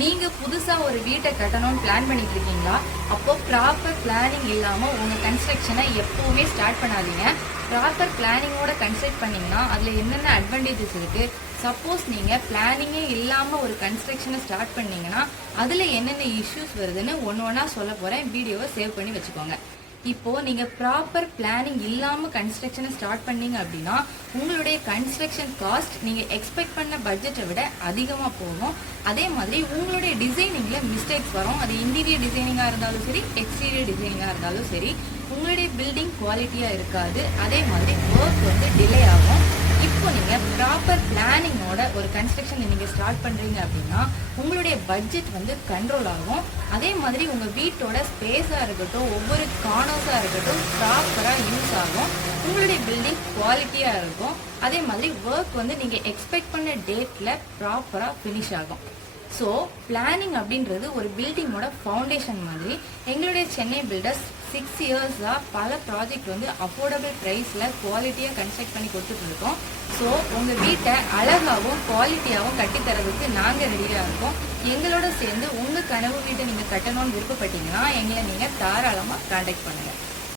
நீங்க புதுசா ஒரு வீட்டை கட்டணும்னு பிளான் பண்ணிட்டு இருக்கீங்களா? அப்போ ப்ராப்பர் பிளானிங் இல்லாம உங்க கன்ஸ்ட்ரக்ஷனை எப்பவுமே ஸ்டார்ட் பண்ணாதீங்க. ப்ராப்பர் பிளானிங்கோட கன்ஸ்ட்ரக்ட் பண்ணீங்கன்னா அதுல என்னென்ன அட்வான்டேஜஸ் இருக்கு, சப்போஸ் நீங்க பிளானிங்கே இல்லாம ஒரு கன்ஸ்ட்ரக்ஷனை ஸ்டார்ட் பண்ணீங்கன்னா அதுல என்னென்ன இஷ்யூஸ் வருதுன்னு ஒன்னொன்னா சொல்ல போறேன். வீடியோவை சேவ் பண்ணி வச்சுக்கோங்க. இப்போ நீங்க ப்ராப்பர் பிளானிங் இல்லாம கன்ஸ்ட்ரக்ஷனை ஸ்டார்ட் பண்ணீங்க அப்படின்னா உங்களுடைய கன்ஸ்ட்ரக்ஷன் காஸ்ட் நீங்க எக்ஸ்பெக்ட் பண்ண பட்ஜெட்டை விட அதிகமா போகும். அதே மாதிரி உங்களுடைய டிசைனிங்ல மிஸ்டேக்ஸ் வரும். அது இன்டீரியர் டிசைனிங்கா இருந்தாலும் சரி, எக்ஸ்டீரியர் டிசைனிங்கா இருந்தாலும் சரி, உங்களுடைய பில்டிங் குவாலிட்டியா இருக்காது. அதே மாதிரி ஒர்க் வந்து டிலே ஆகும். இப்போ நீங்க ப்ராப்பர் பிளானிங்கோட ஒரு கன்ஸ்ட்ரக்ஷன் நீங்க ஸ்டார்ட் பண்றீங்க அப்படின்னா உங்களுடைய பட்ஜெட் வந்து கண்ட்ரோல் ஆகும். அதே மாதிரி உங்க வீட்டோட ஸ்பேஸா இருக்கட்டும், ஒவ்வொரு கார்னர்ஸா இருக்கட்டும் ப்ராப்பரா யூஸ் ஆகும். உங்களுடைய பில்டிங் குவாலிட்டியா இருக்கும். அதே மாதிரி ஒர்க் வந்து நீங்க எக்ஸ்பெக்ட் பண்ண டேட்ல ப்ராப்பரா ஃபினிஷ் ஆகும். ஸோ பிளானிங் அப்படின்றது ஒரு பில்டிங்கோட ஃபவுண்டேஷன் மாதிரி. எங்களுடைய சென்னை பில்டர்ஸ் 6 இயர்ஸாக பல ப்ராஜெக்ட் வந்து அஃபோர்டபுள் ப்ரைஸில் குவாலிட்டியாக கன்ஸ்ட்ரக்ட் பண்ணி கொடுத்துட்டு இருக்கோம். ஸோ உங்கள் வீட்டை அழகாகவும் குவாலிட்டியாகவும் கட்டித்தரதுக்கு நாங்கள் ரெடியாக இருக்கோம். எங்களோட சேர்ந்து உங்கள் கனவு வீட்டை நீங்கள் கட்டணும்னு விருப்பப்பட்டீங்கன்னா எங்களை நீங்கள் தாராளமாக கான்டாக்ட் பண்ணுங்கள்.